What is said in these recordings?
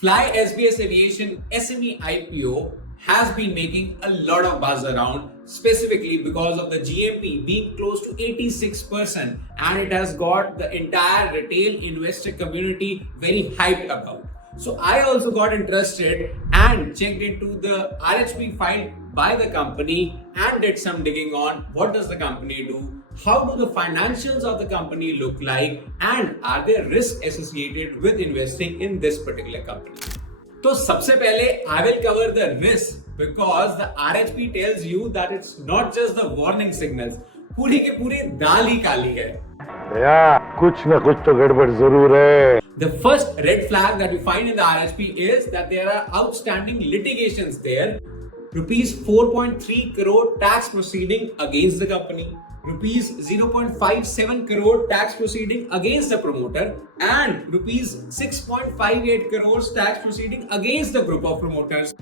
Fly SBS Aviation SME IPO has been making a lot of buzz around, specifically because of the GMP being close to 86%, and it has got the entire retail investor community very hyped about. So I also got interested and checked into the RHP filed by the company and did some digging on what does the company do, how do the financials of the company look like, and are there risks associated with investing in this particular company. तो सबसे पहले I will cover the risk because the RHP tells you that it's not just the warning signals. पूरी की पूरी दाल ही काली है. भैया कुछ ना कुछ तो गड़बड़ जरूर है. The first red flag that we find in the RHP is that there are outstanding litigations there. Rupees 4.3 crore tax proceeding against the company. Rupees 0.57 crore tax proceeding against the promoter, and rupees 6.58 crores tax proceeding against the group of promoters.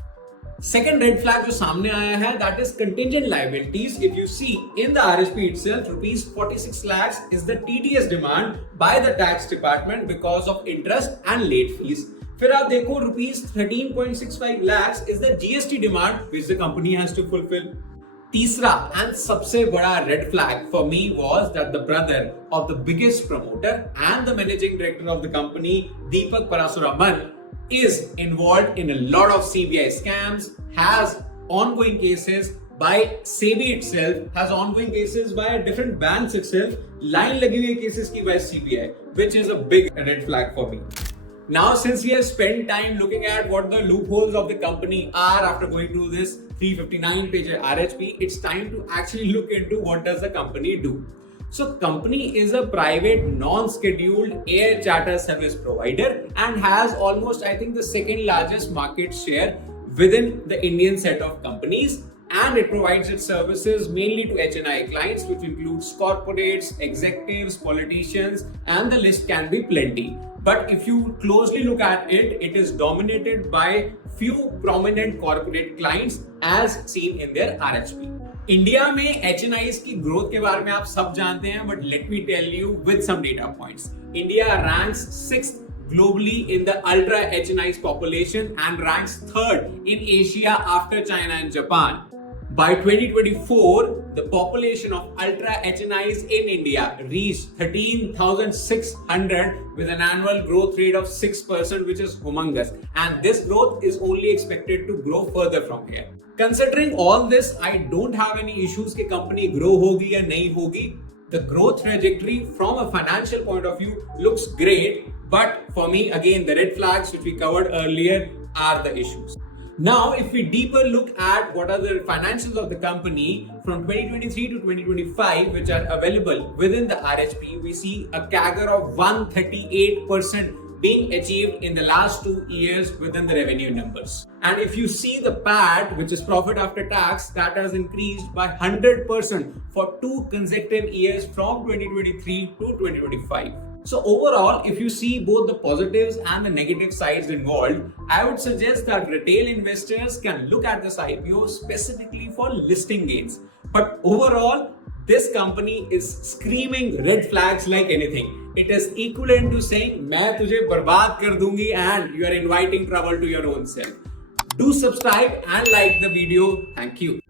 Second red flag जो सामने आया है, that is contingent liabilities. If you see in the RHP itself, rupees 46 lakhs is the TDS demand by the tax department because of interest and late fees. फिर आप देखो rupees 13.65 lakhs is the GST demand which the company has to fulfill. तीसरा and सबसे बड़ा red flag for me was that the brother of the biggest promoter and the managing director of the company, Deepak Parasuraman, is involved in a lot of CBI scams, has ongoing cases by SEBI itself, has ongoing cases by different banks itself, line लगी हुई cases की by CBI, which is a big red flag for me. Now, since we have spent time looking at what the loopholes of the company are after going through this 359 page RHP, it's time to actually look into what does the company do. So, company is a private non-scheduled air charter service provider and has almost, I think, the second largest market share within the Indian set of companies. And it provides its services mainly to HNI clients, which includes corporates, executives, politicians, and the list can be plenty. But if you closely look at it, it is dominated by few prominent corporate clients as seen in their RHP. India में HNIs की growth के बारे में आप सब जानते हैं, but let me tell you with some data points. India ranks 6th globally in the ultra HNIs population and ranks 3rd in Asia after China and Japan. By 2024, the population of ultra HNIs in India reached 13,600 with an annual growth rate of 6%, which is humongous. And this growth is only expected to grow further from here. Considering all this, I don't have any issues कि company grow होगी या नहीं होगी. The growth trajectory from a financial point of view looks great, but for me, again, the red flags which we covered earlier are the issues. Now, if we deeper look at what are the financials of the company from 2023 to 2025, which are available within the RHP, we see a CAGR of 138% being achieved in the last 2 years within the revenue numbers. And if you see the PAT, which is profit after tax, that has increased by 100% for 2 consecutive years from 2023 to 2025. So overall, if you see both the positives and the negative sides involved, I would suggest that retail investors can look at this IPO specifically for listing gains. But overall, this company is screaming red flags like anything. It is equivalent to saying, मैं तुझे बर्बाद कर दूंगी, and you are inviting trouble to your own self. Do subscribe and like the video. Thank you.